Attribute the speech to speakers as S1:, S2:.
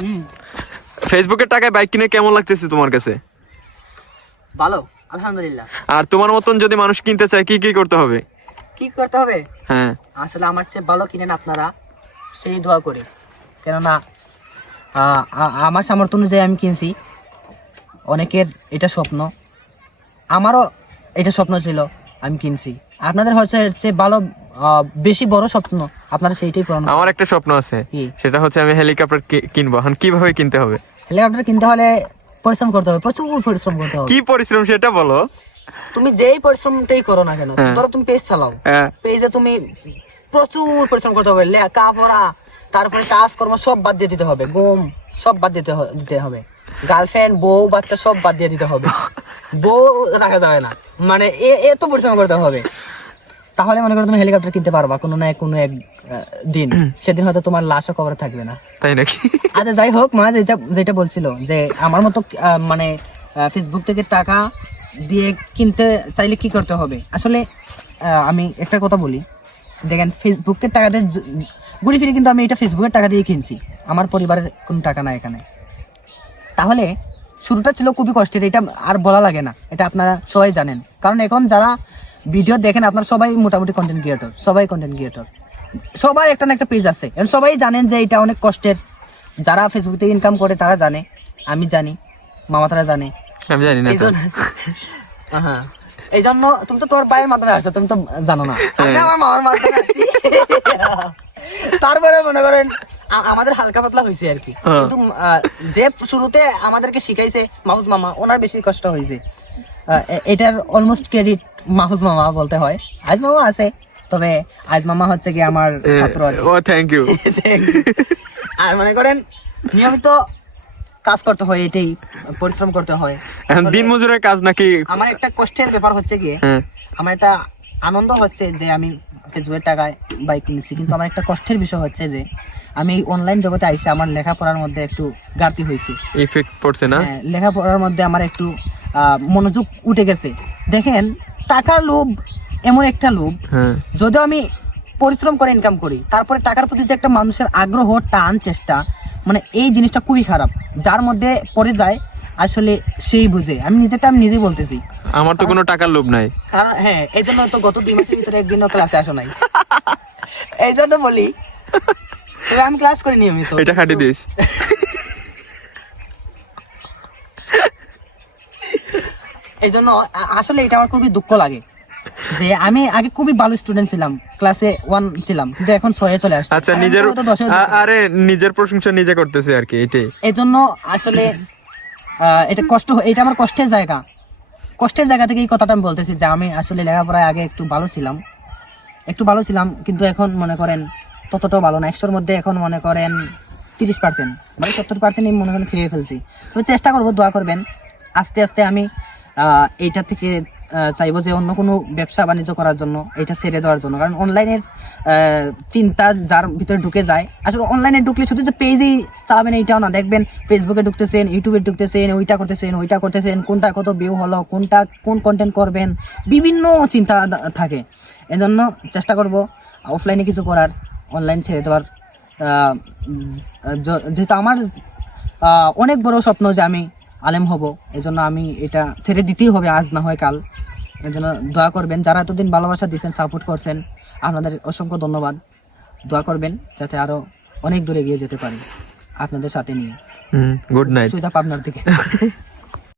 S1: হুম
S2: ফেসবুকের টাকায় বাইক কিনে কেমন লাগতেছে তোমার কাছে?
S1: ভালো আলহামদুলিল্লাহ।
S2: আর তোমার মতন যদি মানুষ কিনতে চায় কি কি করতে হবে?
S1: কি করতে হবে?
S2: হ্যাঁ।
S1: আসলে আমার চেয়ে ভালো কিনেন আপনারা সেই দোয়া করি। কেননা আমার সামর্থ্য অনুযায়ী আমি কিনছি। অনেকের এটা স্বপ্ন। আমারও এটা স্বপ্ন ছিল আমি কিনছি। আপনাদের হচ্ছে এর চেয়ে ভালো বেশি বড় স্বপ্ন। আপনারা সেইটাই পূরণ
S2: আমার একটা স্বপ্ন আছে। সেটা হচ্ছে আমি হেলিকপ্টার কিনবো। এখন কীভাবে কিনতে হবে?
S1: হেলিকপ্টার কিনতে হলে পরিশ্রম করতে হবে প্রচুর পরিশ্রম করতে হবে।
S2: কি পরিশ্রম সেটা বলো।
S1: তুমি যেই পরিশ্রমটাই করো না কেন
S2: হ্যাঁ।
S1: ধরো তুমি পেজ চালাও
S2: হ্যাঁ।
S1: পেজে তুমি প্রচুর পরিশ্রম করতে হবে লেখা পড়া তারপরে কাজ কর্ম সব বাদ দিয়ে দিতে হবে ঘুম সব বাদ দিতে দিতে হবে গার্লফ্রেন্ড বউ বাচ্চা সব বাদ দিয়ে দিতে হবে। বউ রাখা যাবে না। মানে এ- এত পরিশ্রম করতে হবে। তাহলে মনে করো তুমি হেলিকপ্টার কিনতে পারবা কোনো না কোনো এক দিন। সেদিন হয়তো তোমার লাশও কবরে থাকবে না।
S2: তাই নাকি?
S1: আচ্ছা যাই হোক মা যেটা যেটা বলছিল যে আমার মতো মানে ফেসবুক থেকে টাকা দিয়ে কিনতে চাইলে কি করতে হবে? আসলে আমি একটা কথা বলি। দেখেন ফেসবুকের টাকা দিয়ে ঘুরে ফিরে কিন্তু আমি এটা ফেসবুকের টাকা দিয়ে কিনছি। আমার পরিবারের কোনো টাকা নাই এখানে। তাহলে শুরুটা ছিল খুবই কষ্টের এটা আর বলা লাগে না। এটা আপনারা সবাই জানেন। কারণ এখন যারা ভিডিও দেখেন আপনার সবাই মোটামুটি কন্টেন্ট ক্রিয়েটর সবাই কন্টেন্ট ক্রিয়েটর সবার একটা না একটা পেজ আছে। এখন সবাই জানেন যে এটা অনেক কষ্টের যারা ফেসবুক থেকে ইনকাম করে তারা জানে। আমি জানি মামা তারা জানে।
S2: আমি জানি না
S1: হ্যাঁ এই জন্য তুমি তো তোমার ভাইয়ের মাধ্যমে আসছো তুমি তো জানো না। আমি আমার মামার মাধ্যমে আসছি। তারপরে মনে করেন আমাদের হালকা পাতলা হয়েছে আর কি।
S2: হ্যাঁ।
S1: কিন্তু যে শুরুতে আমাদেরকে শিখাইছে মাহুজ মামা ওনার বেশি কষ্ট হয়েছে এটার অলমোস্ট ক্রেডিট মাহুজ মামা বলতে হয়। আজ মামা আছে তবে আজ মামা হচ্ছে কি আমার ছাত্র
S2: ও থ্যাংক ইউ
S1: আর মনে করেন নিয়মিত কাজ করতে হয় এটাই পরিশ্রম করতে হয়।
S2: এখন দিন মজুরের কাজ নাকি
S1: আমার একটা কষ্টের ব্যাপার হচ্ছে গিয়ে
S2: হ্যাঁ।
S1: আমার একটা আনন্দ হচ্ছে যে আমি ফেসবুকের টাকায় বাইক কিনেছি কিন্তু আমার একটা কষ্টের বিষয় হচ্ছে যে আমি অনলাইন জগতে আইসে আমার লেখাপড়ার মধ্যে একটু ঘাটতি হয়েছে।
S2: ইফেক্ট পড়ছে না?
S1: হ্যাঁ, লেখাপড়ার মধ্যে আমার একটু আহ, মনোযোগ উঠে গেছে। দেখেন টাকার লোভ এমন একটা লোভ
S2: হ্যাঁ।
S1: যদিও আমি পরিশ্রম করে ইনকাম করি তারপরে টাকার প্রতি যে একটা মানুষের আগ্রহ টান চেষ্টা মানে এই জিনিসটা খুবই খারাপ যার মধ্যে পড়ে যায় আসলে সেই বুঝে। আমি নিজেটা আমি নিজেই বলতেছি।
S2: আমার তো কোনো টাকার লোভ নাই।
S1: কারণ হ্যাঁ এই জন্য তো গত দুই মাসের ভিতরে একদিনও ক্লাসে আসো নাই। এই জন্য বলি আমি ক্লাস করি নিয়মিত।
S2: এটা খাটি দিস।
S1: এই জন্য আসলে এটা আমার খুবই দুঃখ লাগে যে আমি আগে খুবই ভালো স্টুডেন্ট ছিলাম ক্লাসে ওয়ান ছিলাম কিন্তু এখন ছয়ে চলে আসছে।
S2: আচ্ছা নিজের। আরে নিজের প্রশংসা নিজে করতেছে আর কি এটাই।
S1: এই জন্য আসলে এটা কষ্ট এটা আমার কষ্টের জায়গা। কষ্টের জায়গা থেকে এই কথাটা আমি বলতেছি যে আমি আসলে লেখাপড়ায় আগে একটু ভালো ছিলাম। একটু ভালো ছিলাম কিন্তু এখন মনে করেন ততটাও ভালো না। একশোর মধ্যে এখন মনে করেন তিরিশ পার্সেন্ট মানে সত্তর পার্সেন্ট মনে করেন ফিরে ফেলছি। তবে চেষ্টা করব দোয়া করবেন। আস্তে আস্তে আমি এইটা থেকে চাইব যে অন্য কোনো ব্যবসা বাণিজ্য করার জন্য এটা ছেড়ে দেওয়ার জন্য। কারণ অনলাইনের চিন্তা যার ভিতরে ঢুকে যায়, আসলে অনলাইনে ঢুকলে শুধু যে পেজেই চালাবেন এইটাও না। দেখবেন ফেসবুকে ঢুকতেছেন ইউটিউবে ঢুকতেছেন, ওইটা করতেছেন ওইটা করতেছেন, কোনটা কত ভিউ হলো, কোনটা, কোন কন্টেন্ট করবেন, বিভিন্ন চিন্তা থাকে। এজন্য চেষ্টা করব অফলাইনে কিছু করার অনলাইন ছেড়ে দেওয়ার। যেহেতু আমার অনেক বড় স্বপ্ন যে আমি আলেম হব এই জন্য আমি এটা ছেড়ে দিতেই হবে আজ না হয় কাল। এজন্য জন্য দোয়া করবেন যারা এতদিন ভালোবাসা দিয়েছেন সাপোর্ট করছেন আপনাদের অসংখ্য ধন্যবাদ। দোয়া করবেন যাতে আরও অনেক দূরে এগিয়ে যেতে পারি আপনাদের সাথে নিয়ে।
S2: গুড নাইট
S1: সোজা পাবনার আপনার থেকে